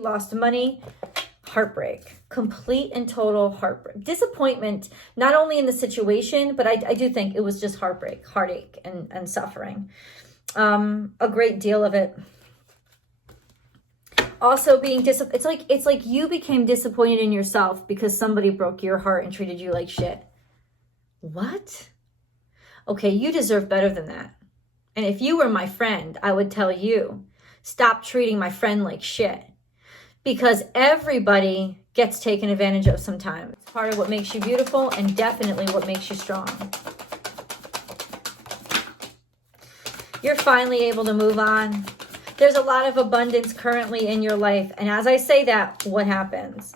Lost money, heartbreak, complete and total heartbreak, disappointment, not only in the situation, but I do think it was just heartbreak, heartache, and suffering. A great deal of it. Also being it's like you became disappointed in yourself because somebody broke your heart and treated you like shit. What? Okay, you deserve better than that. And if you were my friend, I would tell you, stop treating my friend like shit. Because everybody gets taken advantage of sometimes. It's part of what makes you beautiful and definitely what makes you strong. You're finally able to move on. There's a lot of abundance currently in your life. And as I say that, what happens?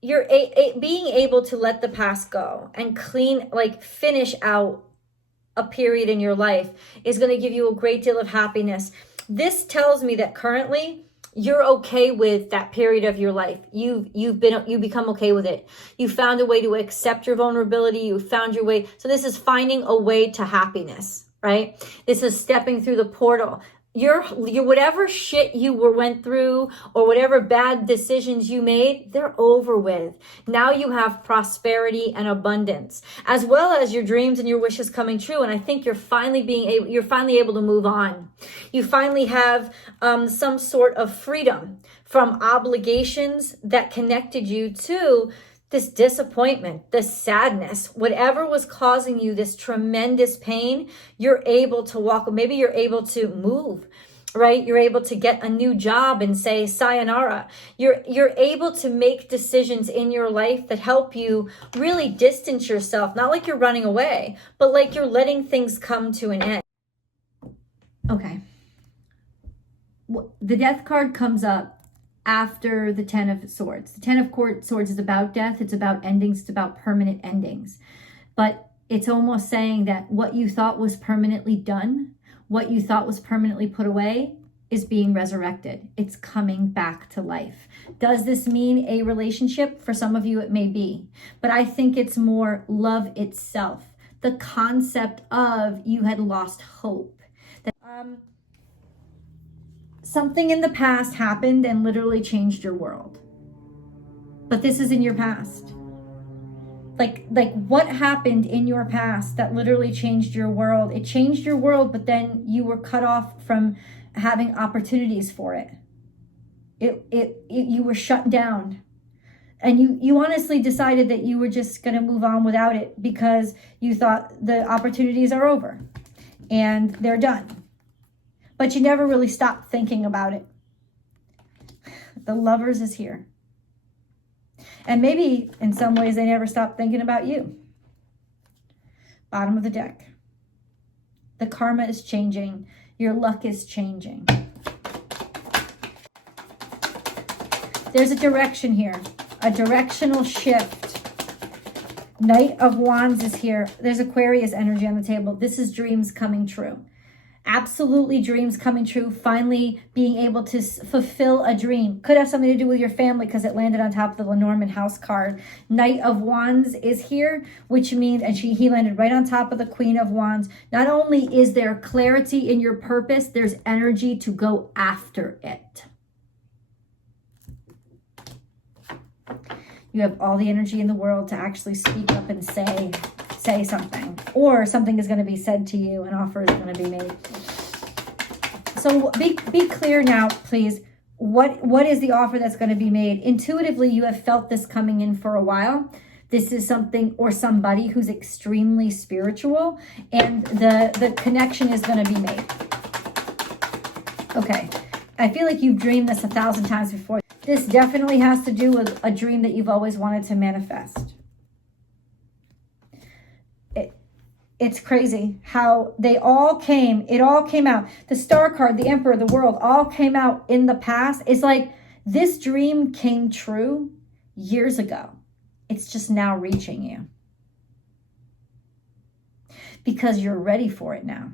You're being able to let the past go and finish out a period in your life is going to give you a great deal of happiness. This tells me that currently you're okay with that period of your life. You become okay with it. You found a way to accept your vulnerability. You found your way. So this is finding a way to happiness, right? This is stepping through the portal. Your whatever shit you went through or whatever bad decisions you made, they're over with. Now you have prosperity and abundance, as well as your dreams and your wishes coming true. And I think you're finally able to move on. You finally have some sort of freedom from obligations that connected you to this disappointment, this sadness, whatever was causing you this tremendous pain, you're able to walk. Maybe you're able to move, right? You're able to get a new job and say sayonara. You're able to make decisions in your life that help you really distance yourself, not like you're running away, but like you're letting things come to an end. Okay. The death card comes up after the Ten of Swords. The Ten of Swords is about death. It's about endings. It's about permanent endings. But it's almost saying that what you thought was permanently done, what you thought was permanently put away, is being resurrected. It's coming back to life. Does this mean a relationship? For some of you, it may be. But I think it's more love itself. The concept of you had lost hope. That, something in the past happened and literally changed your world. But this is in your past. Like what happened in your past that literally changed your world? It changed your world, but then you were cut off from having opportunities for it. You were shut down. And you honestly decided that you were just going to move on without it because you thought the opportunities are over and they're done. But you never really stopped thinking about it. The Lovers is here. And maybe in some ways they never stopped thinking about you. Bottom of the deck. The karma is changing. Your luck is changing. There's a direction here. A directional shift. Knight of Wands is here. There's Aquarius energy on the table. This is dreams coming true. Absolutely dreams coming true, finally being able to fulfill a dream. Could have something to do with your family because it landed on top of the Lenormand house card. Knight of Wands is here, which means, and he landed right on top of the Queen of Wands. Not only is there clarity in your purpose, there's energy to go after it. You have all the energy in the world to actually speak up and say something, or something is going to be said to you, an offer is going to be made. So be clear now, please. What is the offer that's going to be made? Intuitively, you have felt this coming in for a while. This is something or somebody who's extremely spiritual, and the connection is going to be made. Okay. I feel like you've dreamed this 1,000 times before. This definitely has to do with a dream that you've always wanted to manifest. It's crazy how it all came out. The Star card, the Emperor, the World, all came out in the past. It's like this dream came true years ago. It's just now reaching you. Because you're ready for it now.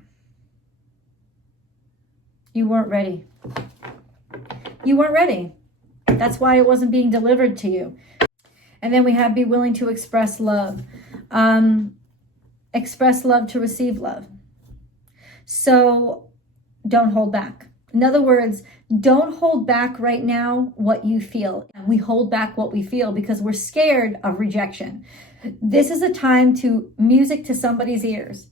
You weren't ready. You weren't ready. That's why it wasn't being delivered to you. And then we have be willing to express love. Express love to receive love. So don't hold back. In other words, don't hold back right now what you feel. We hold back what we feel because we're scared of rejection. This is a time to music to somebody's ears.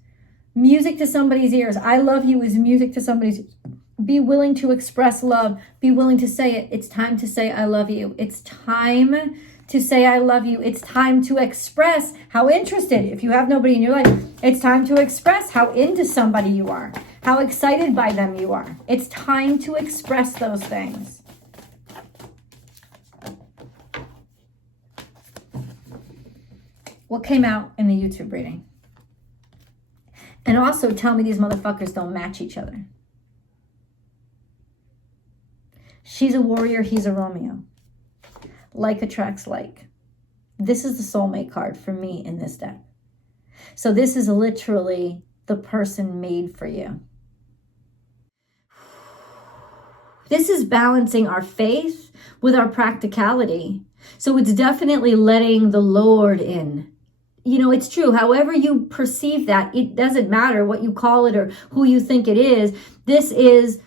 Music to somebody's ears. I love you is music to somebody's ears. Be willing to express love. Be willing to say it. It's time to say I love you. It's time to say I love you. It's time to express how interested, if you have nobody in your life, it's time to express how into somebody you are, how excited by them you are. It's time to express those things. What came out in the YouTube reading? And also tell me these motherfuckers don't match each other. She's a warrior, he's a Romeo. Like attracts like. This is the soulmate card for me in this deck. So this is literally the person made for you. This is balancing our faith with our practicality. So it's definitely letting the Lord in. You know, it's true. However you perceive that, it doesn't matter what you call it or who you think it is. This is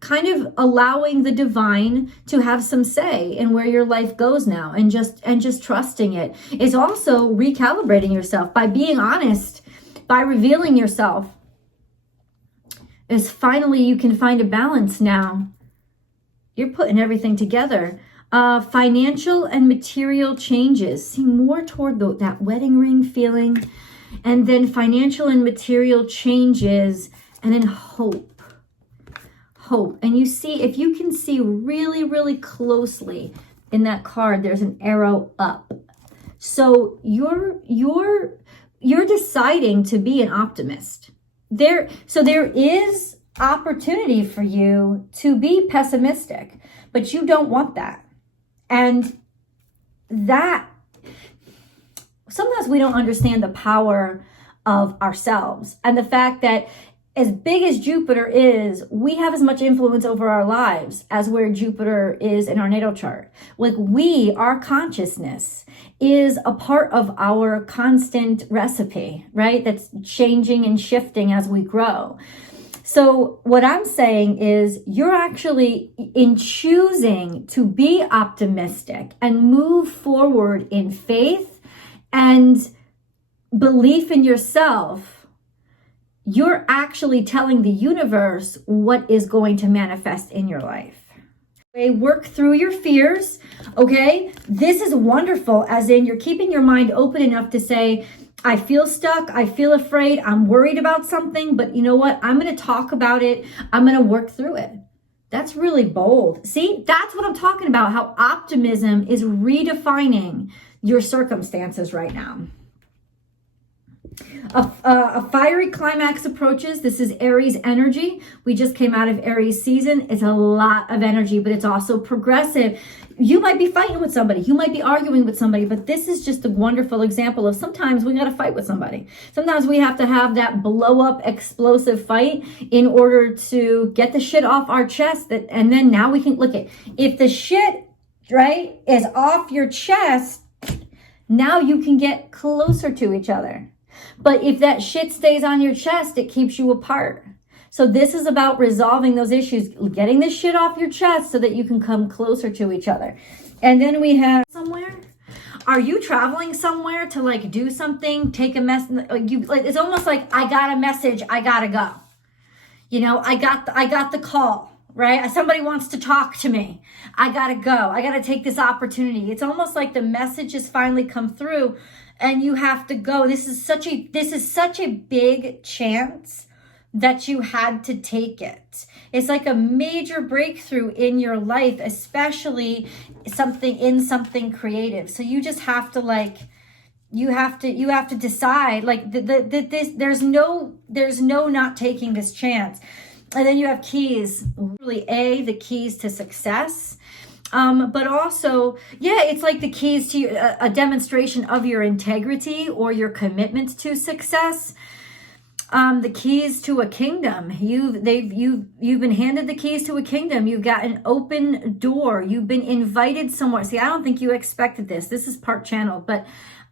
kind of allowing the divine to have some say in where your life goes now, and just trusting it. It's also recalibrating yourself by being honest, by revealing yourself. Is finally you can find a balance now. You're putting everything together. Financial and material changes. See, more toward that wedding ring feeling, and then financial and material changes, and then hope. And you see, if you can see really, really closely in that card, there's an arrow up. So you're deciding to be an optimist. So there is opportunity for you to be pessimistic, but you don't want that. And that, sometimes we don't understand the power of ourselves and the fact that as big as Jupiter is, we have as much influence over our lives as where Jupiter is in our natal chart. Like our consciousness is a part of our constant recipe, right? That's changing and shifting as we grow. So what I'm saying is you're actually, in choosing to be optimistic and move forward in faith and belief in yourself, you're actually telling the universe what is going to manifest in your life. Okay, work through your fears, okay? This is wonderful, as in you're keeping your mind open enough to say, I feel stuck, I feel afraid, I'm worried about something, but you know what? I'm going to talk about it. I'm going to work through it. That's really bold. See, that's what I'm talking about, how optimism is redefining your circumstances right now. A fiery climax approaches. This is Aries energy. We just came out of Aries season. It's a lot of energy, but it's also progressive. You might be fighting with somebody. You might be arguing with somebody, but this is just a wonderful example of sometimes we got to fight with somebody. Sometimes we have to have that blow up explosive fight in order to get the shit off our chest. And then now we can look at, if the shit, right, is off your chest, now you can get closer to each other. But if that shit stays on your chest, it keeps you apart. So this is about resolving those issues, getting this shit off your chest so that you can come closer to each other. And then we have somewhere. Are you traveling somewhere to like do something, take a mess? It's almost like I got a message, I gotta go. You know, I got the call, right? Somebody wants to talk to me. I gotta go. I gotta take this opportunity. It's almost like the message has finally come through. And you have to go. This is such a big chance that you had to take it. It's like a major breakthrough in your life, especially something creative. So you just have to you have to decide there's no not taking this chance. And then you have keys, really the keys to success. But also, it's like the keys to a demonstration of your integrity or your commitment to success. The keys to a kingdom. You've been handed the keys to a kingdom. You've got an open door. You've been invited somewhere. See, I don't think you expected this. This is part channel, but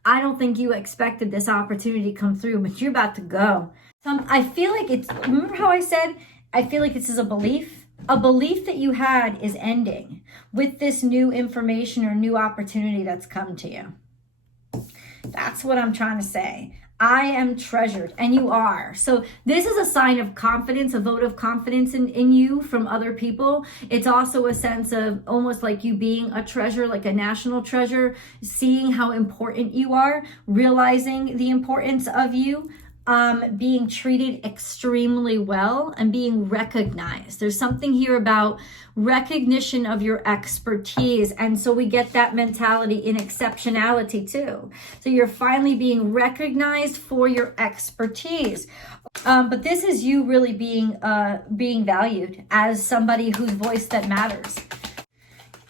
I don't think you expected this opportunity to come through, but you're about to go. I feel like remember how I said, I feel like this is a belief. a belief that you had is ending with this new information or new opportunity that's come to you. That's what I'm trying to say. I am treasured, and you are. So this is a sign of confidence, a vote of confidence in you from other people. It's also a sense of almost like you being a treasure, like a national treasure, seeing how important you are, realizing the importance of you. Being treated extremely well and being recognized. There's something here about recognition of your expertise. And so we get that mentality in exceptionality too. So you're finally being recognized for your expertise. But this is you really being valued as somebody whose voice that matters.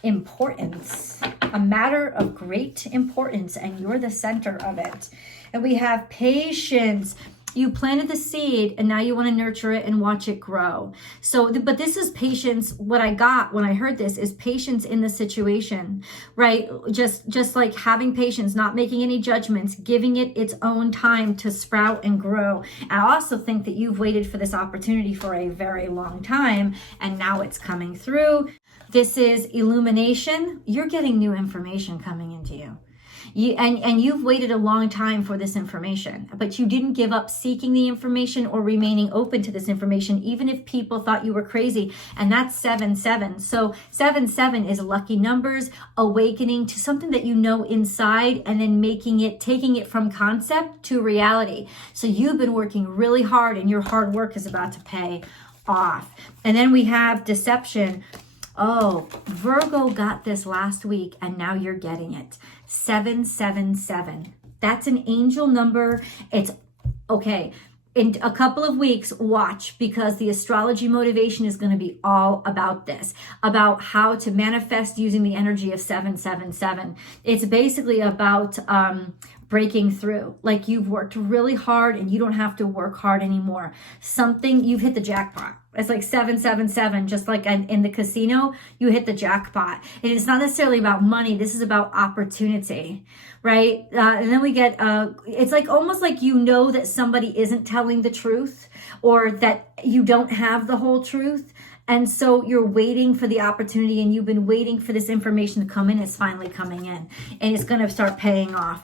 Importance, a matter of great importance, and you're the center of it. And we have patience. You planted the seed and now you want to nurture it and watch it grow. So, but this is patience. What I got when I heard this is patience in the situation, right? Just like having patience, not making any judgments, giving it its own time to sprout and grow. I also think that you've waited for this opportunity for a very long time and now it's coming through. This is illumination. You're getting new information coming into you. And you've waited a long time for this information, but you didn't give up seeking the information or remaining open to this information, even if people thought you were crazy. And that's 7-7. So 7-7 is lucky numbers, awakening to something that you know inside, and then taking it from concept to reality. So you've been working really hard, and your hard work is about to pay off. And then we have deception. Oh, Virgo got this last week and now you're getting it. 777. That's an angel number. It's okay. In a couple of weeks, watch, because the Astrology Motivation is going to be all about this, about how to manifest using the energy of 777. It's basically about breaking through. Like you've worked really hard and you don't have to work hard anymore. You've hit the jackpot. It's like 777, just like in the casino, you hit the jackpot. And it's not necessarily about money. This is about opportunity, right? And then we get, it's like almost like you know that somebody isn't telling the truth, or that you don't have the whole truth. And so you're waiting for the opportunity, and you've been waiting for this information to come in. It's finally coming in, and it's going to start paying off.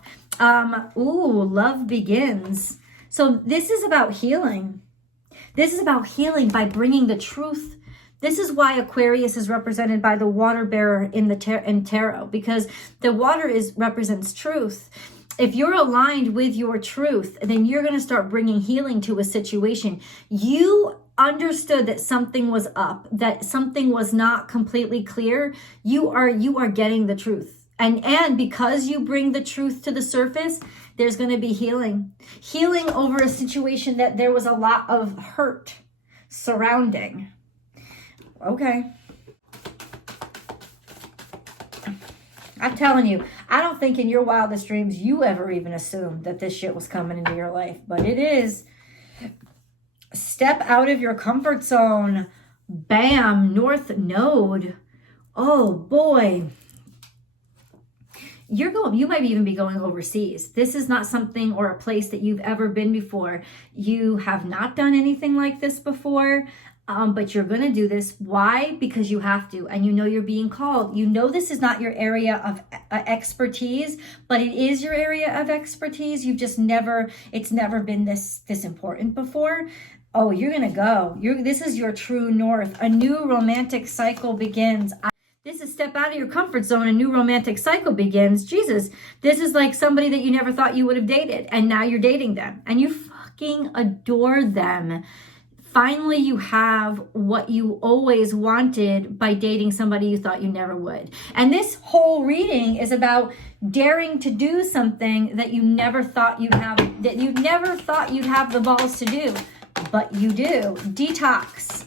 Love begins. So this is about healing. This is about healing by bringing the truth. This is why Aquarius is represented by the water bearer in tarot, because the water represents truth. If you're aligned with your truth, then you're going to start bringing healing to a situation. You understood that something was up, that something was not completely clear. You are getting the truth. And because you bring the truth to the surface, there's going to be healing. Healing over a situation that there was a lot of hurt surrounding. Okay. I'm telling you, I don't think in your wildest dreams you ever even assumed that this shit was coming into your life, but it is. Step out of your comfort zone. Bam, North Node. Oh boy. You might even be going overseas. This is not something or a place that you've ever been before. You have not done anything like this before, but you're going to do this. Why? Because you have to, and you know you're being called. You know this is not your area of expertise, but it is your area of expertise. It's never been this important before. Oh, you're going to go. This is your true north. A new romantic cycle begins. This is step out of your comfort zone. A new romantic cycle begins. Jesus, this is like somebody that you never thought you would have dated, and now you're dating them, and you fucking adore them. Finally, you have what you always wanted by dating somebody you thought you never would. And this whole reading is about daring to do something that you never thought you'd have the balls to do, but you do. Detox.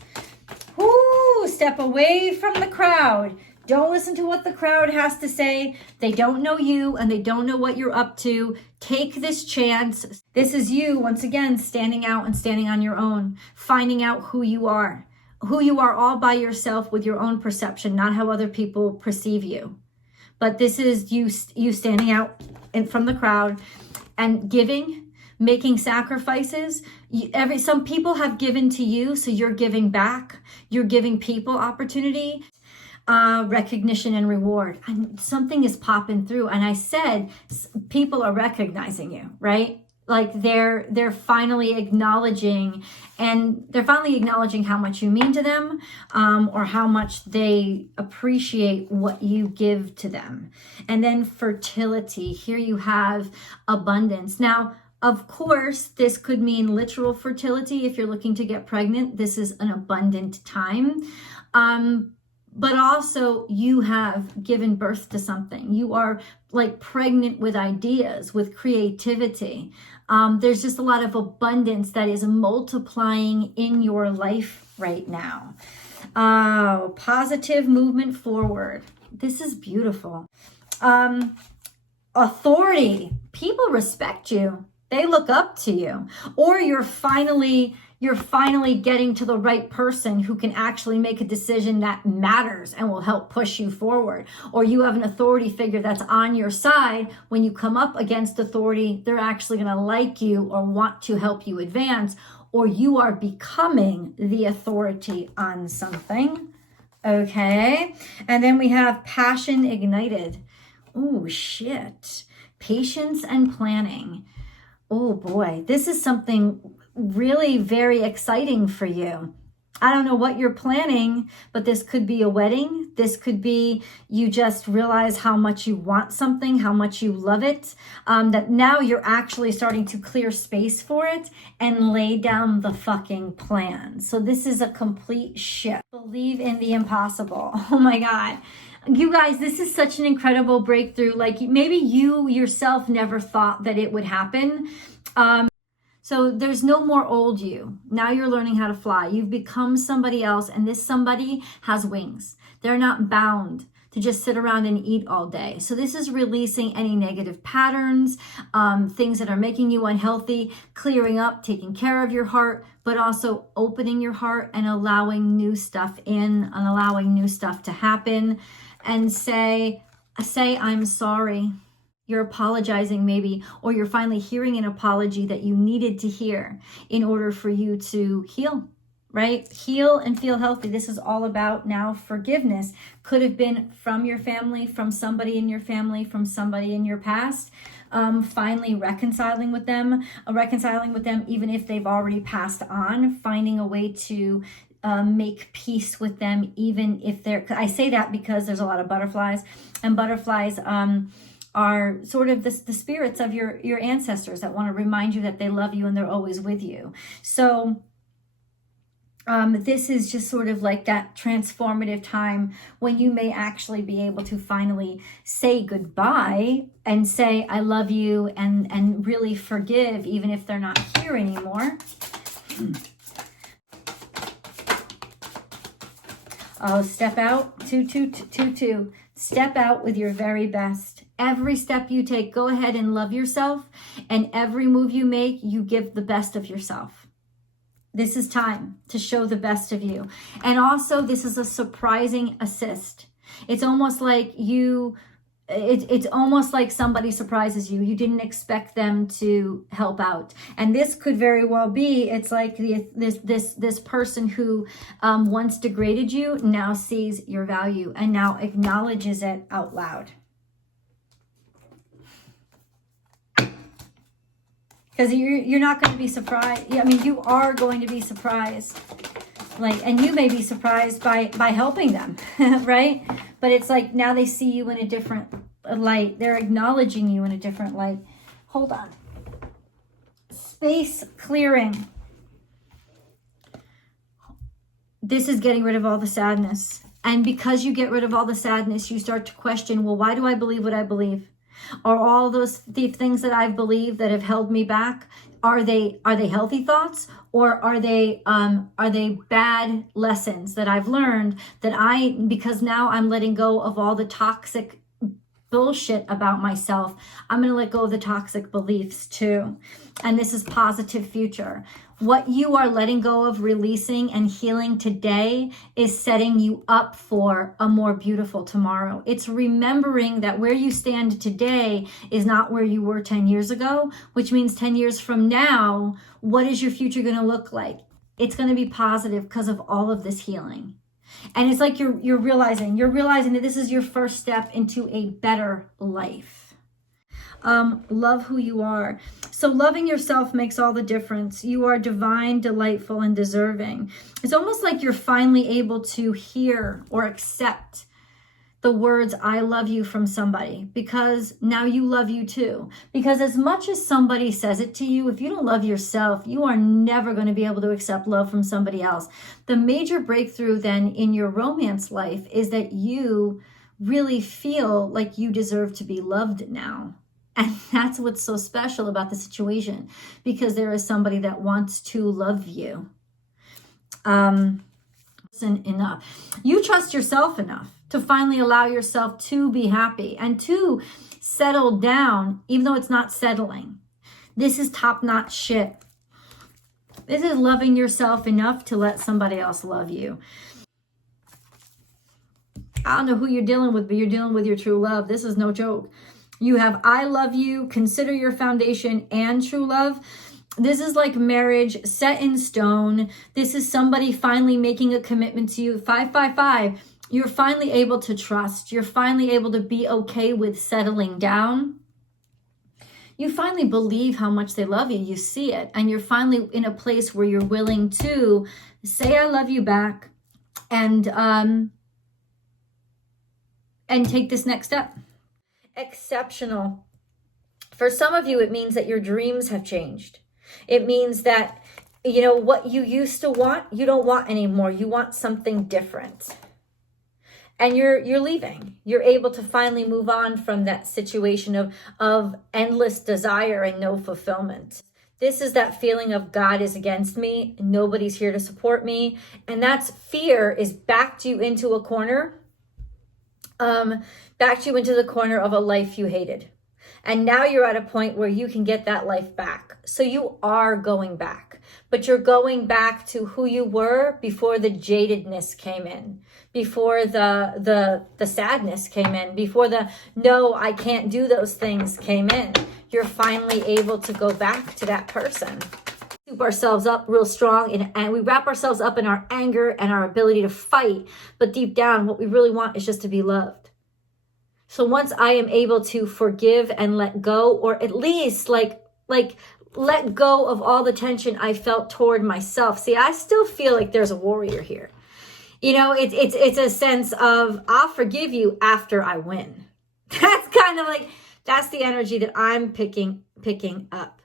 Whoo, step away from the crowd. Don't listen to what the crowd has to say. They don't know you and they don't know what you're up to. Take this chance. This is you, once again, standing out and standing on your own, finding out who you are all by yourself with your own perception, not how other people perceive you. But this is you standing out from the crowd and giving, making sacrifices. Some people have given to you, so you're giving back. You're giving people opportunity, recognition and reward. And something is popping through. And I said, people are recognizing you, right? Like they're finally acknowledging, and they're finally acknowledging how much you mean to them, or how much they appreciate what you give to them. And then fertility. Here you have abundance. Now, of course, this could mean literal fertility. If you're looking to get pregnant, this is an abundant time. But also you have given birth to something. You are like pregnant with ideas, with creativity. There's just a lot of abundance that is multiplying in your life right now. Positive movement forward. This is beautiful. Authority. People respect you. They look up to you. Or you're finally getting to the right person who can actually make a decision that matters and will help push you forward. Or you have an authority figure that's on your side. When you come up against authority, they're actually going to like you or want to help you advance. Or you are becoming the authority on something. Okay. And then we have passion ignited. Oh, shit. Patience and planning. Oh boy, this is something really very exciting for you. I don't know what you're planning, but this could be a wedding. This could be you just realize how much you want something, how much you love it, that now you're actually starting to clear space for it and lay down the fucking plan. So this is a complete shift. Believe in the impossible. Oh my God. You guys, this is such an incredible breakthrough. Like maybe you yourself never thought that it would happen. So there's no more old you. Now you're learning how to fly. You've become somebody else, and this somebody has wings. They're not bound to just sit around and eat all day. So this is releasing any negative patterns, things that are making you unhealthy, clearing up, taking care of your heart, but also opening your heart and allowing new stuff in and allowing new stuff to happen. And say, I'm sorry. You're apologizing maybe, or you're finally hearing an apology that you needed to hear in order for you to heal, right? Heal and feel healthy. This is all about now forgiveness. Could have been from your family, from somebody in your family, from somebody in your past. Finally reconciling with them even if they've already passed on, finding a way to make peace with them, even if I say that because there's a lot of butterflies, and butterflies are sort of the spirits of your ancestors that want to remind you that they love you and they're always with you. So this is just sort of like that transformative time when you may actually be able to finally say goodbye and say, I love you, and really forgive, even if they're not here anymore. Oh, step out, 2-2-2-2. Step out with your very best. Every step you take, go ahead and love yourself. And every move you make, you give the best of yourself. This is time to show the best of you. And also, this is a surprising assist. It's almost like it's almost like somebody surprises you. You didn't expect them to help out. And this could very well be, it's like this person who once degraded you now sees your value and now acknowledges it out loud. Because you're not going to be surprised. I mean, you are going to be surprised. And you may be surprised by helping them, right? But it's like now they see you in a different light. They're acknowledging you in a different light. Hold on. Space clearing. This is getting rid of all the sadness. And because you get rid of all the sadness, you start to question, well, why do I believe what I believe? Are all those the things that I've believed that have held me back, are they healthy thoughts, or are they bad lessons that I've learned because now I'm letting go of all the toxic bullshit about myself. I'm going to let go of the toxic beliefs too. And this is positive future. What you are letting go of, releasing, and healing today is setting you up for a more beautiful tomorrow. It's remembering that where you stand today is not where you were 10 years ago, which means 10 years from now, what is your future going to look like? It's going to be positive because of all of this healing. And it's like you're realizing that this is your first step into a better life. Love who you are. So loving yourself makes all the difference. You are divine, delightful, and deserving. It's almost like you're finally able to hear or accept the words, I love you, from somebody, because now you love you too. Because as much as somebody says it to you, if you don't love yourself, you are never going to be able to accept love from somebody else. The major breakthrough then in your romance life is that you really feel like you deserve to be loved now. And that's what's so special about the situation, because there is somebody that wants to love you. Enough. You trust yourself enough to finally allow yourself to be happy and to settle down, even though it's not settling. This is top-notch shit. This is loving yourself enough to let somebody else love you. I don't know who you're dealing with, but you're dealing with your true love. This is no joke. You have I love you, consider your foundation, and true love. This is like marriage set in stone. This is somebody finally making a commitment to you. 555. You're finally able to trust. You're finally able to be okay with settling down. You finally believe how much they love you. You see it. And you're finally in a place where you're willing to say I love you back and take this next step. Exceptional. For some of you, it means that your dreams have changed. It means that, you know, what you used to want, you don't want anymore. You want something different. And you're leaving. You're able to finally move on from that situation of endless desire and no fulfillment. This is that feeling of God is against me. Nobody's here to support me. And that's fear is backed you into a corner. Backed you into the corner of a life you hated. And now you're at a point where you can get that life back. So you are going back, but you're going back to who you were before the jadedness came in, before the sadness came in, before the no, I can't do those things came in. You're finally able to go back to that person. Keep ourselves up real strong and we wrap ourselves up in our anger and our ability to fight. But deep down, what we really want is just to be loved. So once I am able to forgive and let go, or at least like let go of all the tension I felt toward myself. See, I still feel like there's a warrior here. You know, it's a sense of I'll forgive you after I win. That's kind of like, that's the energy that I'm picking up.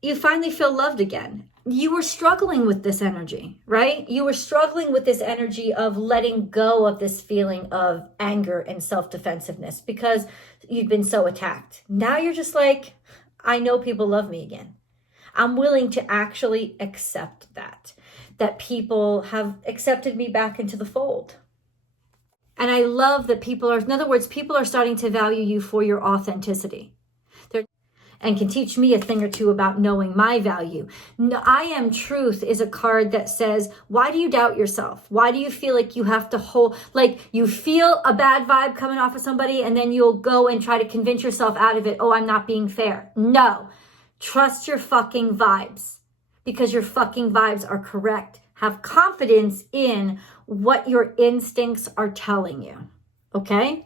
You finally feel loved again. You were struggling with this energy, right? You were struggling with this energy of letting go of this feeling of anger and self-defensiveness because you've been so attacked. Now you're just like, I know people love me again. I'm willing to actually accept that people have accepted me back into the fold. And I love that people are starting to value you for your authenticity. And can teach me a thing or two about knowing my value. I am truth is a card that says, why do you doubt yourself? Why do you feel like you have to hold, like you feel a bad vibe coming off of somebody and then you'll go and try to convince yourself out of it, oh, I'm not being fair. No, trust your fucking vibes because your fucking vibes are correct. Have confidence in what your instincts are telling you, okay?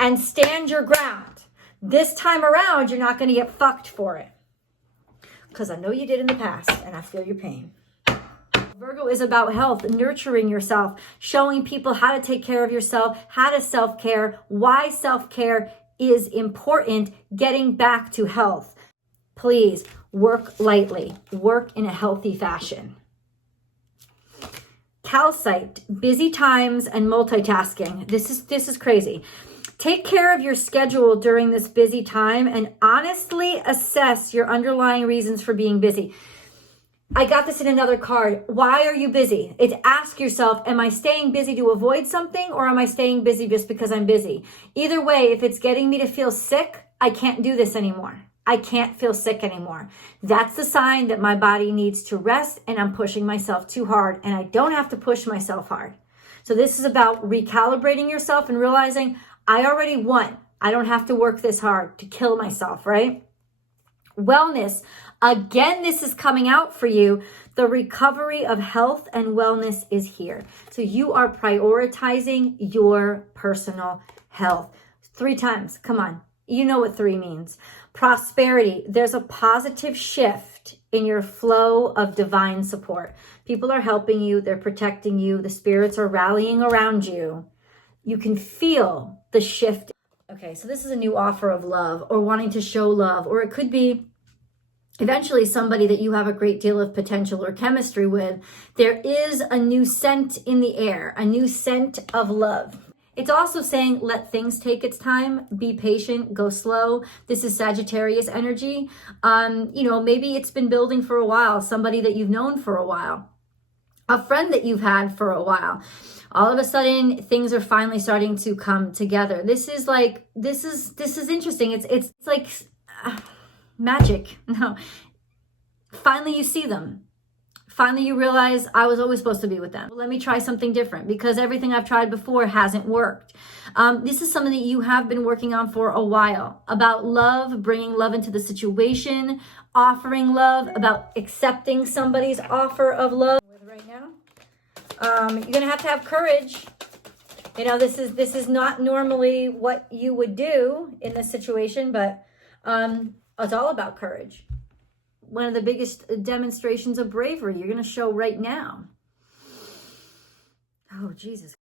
And stand your ground. This time around, you're not going to get fucked for it. Because I know you did in the past, and I feel your pain. Virgo is about health, nurturing yourself, showing people how to take care of yourself, how to self-care, why self-care is important, getting back to health. Please, work lightly. Work in a healthy fashion. Calcite, busy times and multitasking. This is crazy. Take care of your schedule during this busy time and honestly assess your underlying reasons for being busy. I got this in another card. Why are you busy? It's ask yourself, am I staying busy to avoid something or am I staying busy just because I'm busy? Either way, if it's getting me to feel sick, I can't do this anymore. I can't feel sick anymore. That's the sign that my body needs to rest and I'm pushing myself too hard, and I don't have to push myself hard. So this is about recalibrating yourself and realizing I already won. I don't have to work this hard to kill myself, right? Wellness. Again, this is coming out for you. The recovery of health and wellness is here. So you are prioritizing your personal health. 3 times. Come on. You know what 3 means. Prosperity. There's a positive shift in your flow of divine support. People are helping you. They're protecting you. The spirits are rallying around you. You can feel the shift. Okay, so this is a new offer of love or wanting to show love, or it could be eventually somebody that you have a great deal of potential or chemistry with. There is a new scent in the air, a new scent of love. It's also saying, let things take its time, be patient, go slow. This is Sagittarius energy. Maybe it's been building for a while, somebody that you've known for a while, a friend that you've had for a while. All of a sudden, things are finally starting to come together. This is interesting. It's like magic. No, finally you see them. Finally you realize I was always supposed to be with them. Well, let me try something different because everything I've tried before hasn't worked. This is something that you have been working on for a while, about love, bringing love into the situation, offering love, about accepting somebody's offer of love. Right now, you're gonna have to have courage. This is not normally what you would do in this situation, but it's all about courage. One of the biggest demonstrations of bravery you're going to show right now. Oh, Jesus.